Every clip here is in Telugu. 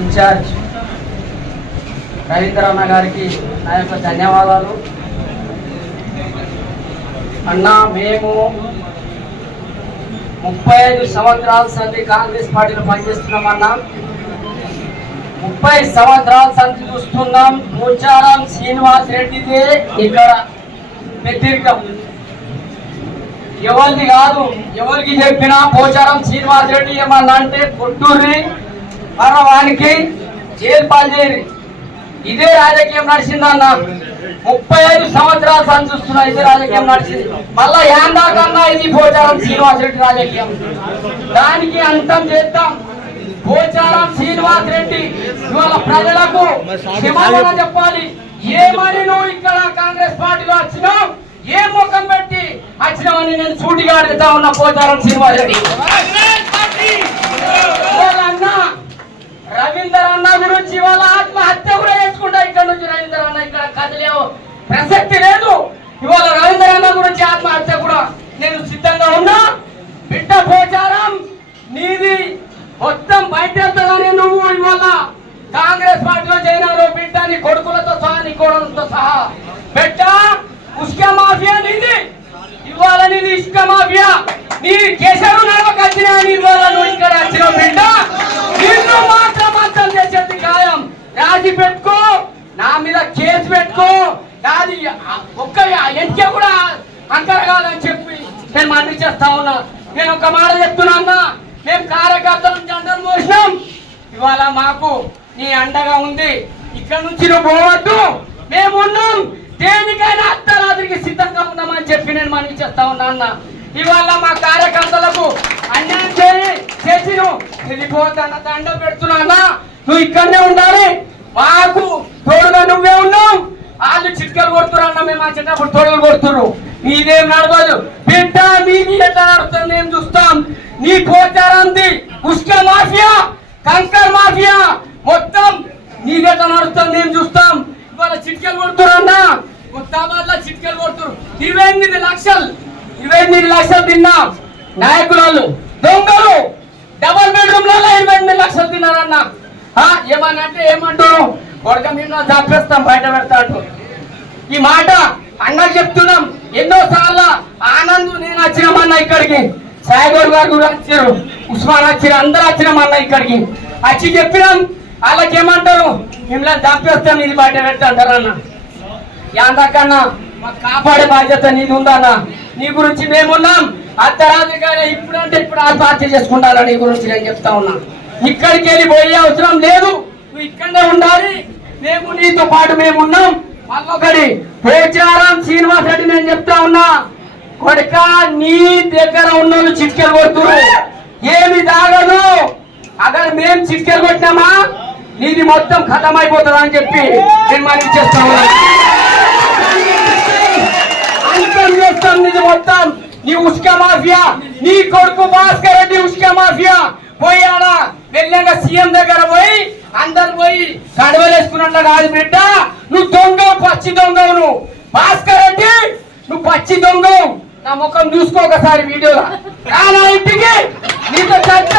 ఇన్ఛార్జ్ రవీంద్ర అన్న గారికి నా యొక్క ధన్యవాదాలు. అన్న మేము ముప్పై ఐదు సంవత్సరాల సంధి కాంగ్రెస్ పార్టీలో పనిచేస్తున్నామన్నా ముప్పై సంవత్సరాల సంధి చూస్తున్నాం. మూచారం శ్రీనివాస్ రెడ్డిదే ఇక్కడ పెద్దరికం. ఎవరిది కాదు ఎవరికి చెప్పినా పోచారం శ్రీనివాస్ రెడ్డి ఏమన్నా అంటే కొట్టూరి వానికి జైలు పాలు ఇదే రాజకీయం నడిచిందన్న ముప్పై ఐదు సంవత్సరాలు సంచుస్తున్నా ఇదే రాజకీయం నడిచింది. మళ్ళా ఏందా కన్నా ఇది పోచారం శ్రీనివాస్ రెడ్డి రాజకీయం. దానికి అంతం చేద్దాం. పోచారం శ్రీనివాస్ రెడ్డి ఇవాళ ప్రజలకు క్షమాపణ చెప్పాలి. ఏమని నువ్వు ఇక్కడ కాంగ్రెస్ పార్టీలో వచ్చినావు ఏ ముఖం పెట్టి వచ్చినావని నేను సూటిగా అడుగుతా ఉన్న పోచారం శ్రీనివాస్ రెడ్డి ఇవాళ అన్న రవీందర్ అన్న గురించి వాళ్ళ ఆత్మహత్య కూడా చేసుకుంటా ఇక్కడ నుంచి రవీందర్ అన్న ఇక్కడ కదలేవు. ప్రసక్తి లేదు. ఇవాళ రవీందర్ అన్న గురించి ఆత్మహత్య కూడా నేను సిద్ధంగా ఉన్నా. బిడ్డ పోచారం నీది మొత్తం బయట నువ్వు ఇవాళ కాంగ్రెస్ పార్టీలో చేరినారు బిడ్డ నీ కొడుకులతో సహా నీ కోడలతో సహా. బిడ్డ ఉష్క మాఫియా నీది. ఇవాళ నీది ఇసుక మాఫియా. నీ కేసరు నడవకొచ్చిన ఇవాళ నువ్వు ఇక్కడ వచ్చిన బిడ్డ. రాజీ పెట్టుకో. నా మీద కేసు పెట్టుకో. అది ఒక్క ఎంటికే కూడా అంకర కాదని చెప్పి నేను మంత్రి చేస్తా ఉన్నా. నేను ఒక మాట చెప్తున్నా అన్న. మేము కార్యకర్తలు జెండలు మోసినాం. ఇవాళ మాకు నీ అండగా ఉంది. ఇక్కడ నుంచి నువ్వు పోవద్దు. మేము ఉన్నాం. దేనికైనా అర్ధరాత్రికి సిద్ధంగా ఉన్నామని చెప్పి నేను మనకి చేస్తా ఉన్నా అన్న. ఇవాళ మా కార్యకర్తలకు అన్యాయం చేయి చేసి నువ్వు వెళ్ళిపోతాన దండ పెడుతున్నా అన్న. నువ్వు ఇక్కడనే ఉండాలి. మాకు తోడుగా నువ్వే ఉన్నావు. వాళ్ళు చిట్కలు కొడుతున్నారు అన్న మేము వచ్చేటప్పుడు తోడులు కొడుతున్నారు నీదేం నడవదు. బిడ్డ నీది ఎట్లా నేను మేము చూస్తాం. నీ పోచారంది ఉష్క మాఫియా కంకర్ మాఫియా. మొత్తం నీది ఎట్లా నడుస్తుంది మేము చూస్తాం. ఇవాళ చిట్కలు కొడుతున్నారు అన్న. ముస్తాబాద్లో చిట్కలు కొడుతున్నారు ఇరవై ఎనిమిది లక్షలు ఇరవై ఎనిమిది లక్షలు తిన్నా నాయకురాలు దొంగలు. డబల్ బెడ్రూమ్లలో ఇరవై ఎనిమిది లక్షలు తిన్నారన్న. ఏమని అంటే ఏమంటారు కొడక మేము చంపేస్తాం బయట పెడతాడు ఈ మాట అన్నకు చెప్తున్నాం. ఎన్నో సార్లు ఆనంద్ నేను వచ్చినామన్న ఇక్కడికి. సాయిగౌడ్ గారు కూడా వచ్చారు ఉస్మాన్ వచ్చారు అందరూ వచ్చినామన్న ఇక్కడికి. వచ్చి చెప్పినాం. వాళ్ళకి ఏమంటారు మిమ్మల్ని చంపేస్తాం ఇది బయట పెడతా అంటారు అన్న. యాందకన్నా మాకు కాపాడే బాధ్యత నీది ఉందన్న నీ గురించి మేమున్నాం. అర్ధరాత్రి కానీ ఇప్పుడంటే ఇప్పుడు ఆత్మహత్య చేసుకుంటారా? నీ గురించి నేను చెప్తా ఉన్నా. ఇక్కడికి వెళ్ళి పోయే అవసరం లేదు. నువ్వు ఇక్కడనే ఉండాలి. మేము నీతో పాటు మేము ఉన్నాం మళ్ళొకటి పోచారం శ్రీనివాస్ రెడ్డి నేను చెప్తా ఉన్నా. కొడుక నీ దగ్గర ఉన్నోళ్ళు చిట్కెలు కొడుతురు. ఏమి తాగదు. అక్కడ మేము చిట్కెలు కొట్టినామా? నీది మొత్తం ఖతం అయిపోతుంది అని చెప్పి నేను మనకి చేస్తా అంతం చేస్తాం నీది మొత్తం. నీ ఉష్క మాఫియా. నీ కొడుకు భాస్కర్ రెడ్డి ఉష్క మాఫియా. పోయాడ వెళ్ళాక సీఎం దగ్గర పోయి అందరు పోయి కడవలేసుకున్నట్టు కాదు బిడ్డ. నువ్వు దొంగ పచ్చి దొంగవు నువ్వు. భాస్కర్ రెడ్డి నువ్వు పచ్చి దొంగవు. నా ముఖం చూసుకో ఒకసారి వీడియోలో. రానా ఇంటికి? నీతో చర్చ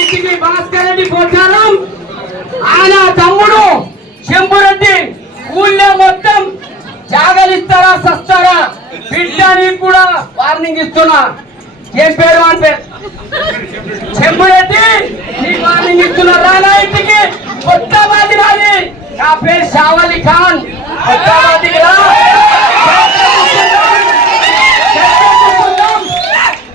ఇంటికి? భాస్కర్ రెడ్డి పోచారం. ఆయన తమ్ముడు చెంపురెడ్డి ఊళ్ళో మొత్తం జాగలిస్తారా సస్తారా? బిడ్డ నీకు కూడా వార్నింగ్ ఇస్తున్నా. ఏం పేరు అని పేరు? చెంపురెడ్డి నీ వాళ్ళని ఇస్తున్న రానా ఇంటికి? కొత్త బాధి నా పేరు షావలి ఖాన్. కొత్త రా.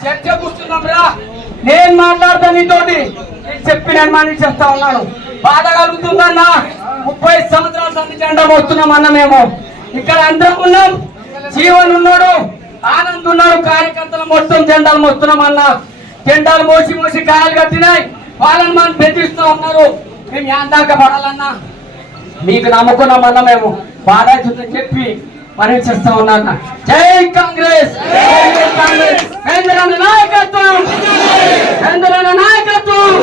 చర్చ కూర్చున్నాం. రా. నేను మాట్లాడతా నీతోటి. నేను చెప్పి నేను మనీ చేస్తా ఉన్నాను. బాధ కలుగుతుందన్నా ముప్పై సంవత్సరాల సంది జెండా మోస్తున్నాం అన్న మేము. ఇక్కడ అందరం ఉన్నాం. జీవన్ ఉన్నాడు. ఆనంద్ ఉన్నాడు కార్యకర్తలు మొత్తం జెండాలు మోస్తున్నాం జెండాలు మోసి మోసి కాయలు కట్టినాయి. వాళ్ళని మనం బెదిరిస్తూ ఉన్నారు. మేము యాందాక పడాలన్నా? మీకు నమ్ముకున్నామన్న మేము బాధ అవుతుందని చెప్పి మరి ఉన్నా జై కాంగ్రెస్! జై కాంగ్రెస్! కేంద్ర నాయకత్వం! కేంద్ర నాయకత్వం!